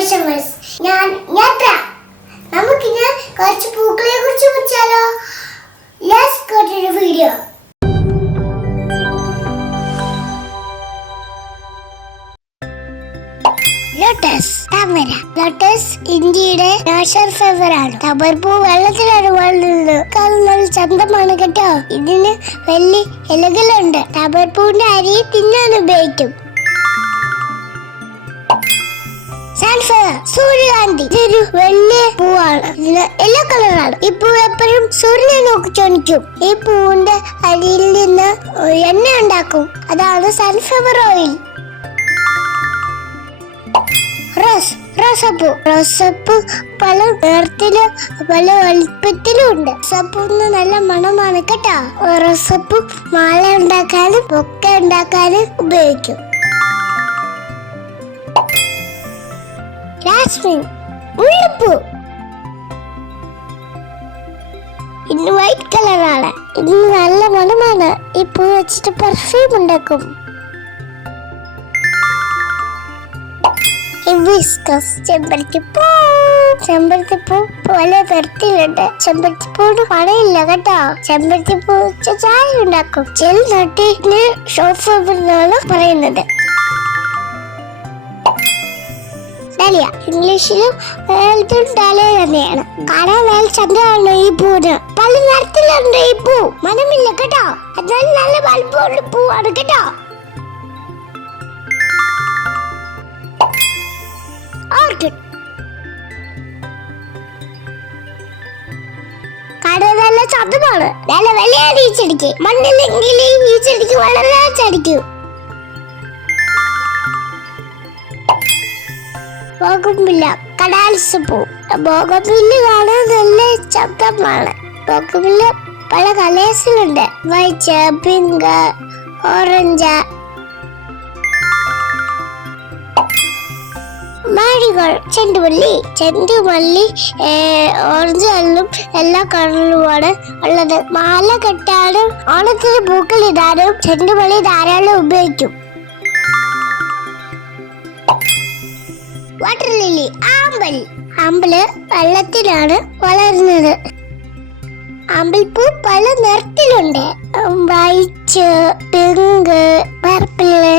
വിഷമസ് ഞാൻ യാത്ര നമുക്കിന്ന് കുറച്ച് പൂക്കളെ കുറിച്ച് വെച്ചാലോ. Let's go to the video. Lotus താമര. ലോട്ടസ് ഇന്ത്യയുടെ നാഷണൽ ഫ്ലവർ ആണ്. റബ്ബർപൂ വെള്ളത്തിലാണ് വളരുന്നത്. നല്ല ചന്തമാണ് കേട്ടോ. ഇതിന് വലിയ ഇലകളുണ്ട്. റബ്ബർപൂവിന്റെ അരി തിന്നാൻ ഉപയോഗിക്കും. സൺഫ്ലവർ സൂര്യകാന്തി ഇതൊരു വലിയ പൂവാണ്. ഇതിന് യെല്ലോ കളറാണ്. ഈ പൂ എപ്പോഴും സൂര്യനെ നോക്കി ചോദിക്കും. ഈ പൂവിന്റെ അരിയിൽ നിന്ന് എണ്ണ ഉണ്ടാക്കും. അതാണ് സൺഫ്ലവർ ഓയിൽ. റോസപ്പൂ. റോസപ്പൂ പല നിറത്തിലും പല വലുപ്പത്തിലും ഉണ്ട്. റോസപ്പൂ നല്ല മണമാണ് കേട്ടോ. റോസപ്പൂ മാല ഉണ്ടാക്കാനും ബൊക്കെ ഉണ്ടാക്കാനും ഉപയോഗിക്കും. ജാസ്മിൻ മുല്ലപ്പൂ. ഇത് വൈറ്റ് കളറാണ്. ഇതിന് നല്ല മണമാണ്. ഈ പൂ വെച്ചിട്ട് പെർഫ്യൂം ഉണ്ടാക്കും. ഹിബിസ്കസ് ചെമ്പരത്തിപ്പൂ. ചെമ്പരത്തിപ്പൂ പല തരത്തിലുണ്ട്. ചെമ്പരത്തിപ്പൂട് പണയില്ല കേട്ടോ. ചെമ്പരത്തിപ്പൂ ചായ ഉണ്ടാക്കും. ചെൽ നട്ടിന് ഷോപ്പ് എന്നാണ് പറയുന്നത്. ഡാലിയ ഇംഗ്ലീഷിലും ഡാലിയ തന്നെയാണ്. കാണാൻ വേൽ ചന്തമാണ് ഈ പൂവിന്. പല നിറത്തിലുണ്ട് ഈ പൂ. മണമില്ല കേട്ടോ. എന്നാൽ നല്ല വലുപ്പമുള്ള പൂവാണ് കേട്ടോ. ഓർക്കിഡ്. കാണാൻ നല്ല ചന്തമാണ്. നല്ല വിലയാണ് ഈ ചെടിക്ക്. മണ്ണില്ലെങ്കിൽ ഈ ചെടിക്ക് വളരെ ചടിക്കും. ബോഗൺവില്ല കടാൽസ് പൂ. ബോഗൺവില്ല കാണാൻ നല്ല ചന്തമാണ്. ബോഗൺവില്ല പല കളേഴ്സിലുണ്ട്. White, pink, orange. മാരികൾ ചെണ്ടുമല്ലി. ചെണ്ടുമല്ലി ഓറഞ്ച് കളറിലും എല്ലാ കളറിലുമാണ് ഉള്ളത്. മാല കെട്ടാനും ഓണത്തിന് പൂക്കൾ ഇടാനും ചെണ്ടുമല്ലി ധാരാളം ഉപയോഗിക്കും. Water lily. ആമ്പൽ. ആമ്പല് വെള്ളത്തിലാണ് വളരുന്നത്. ആമ്പൽപ്പൂ പല നിറത്തിലുണ്ട്. White, pink, purple.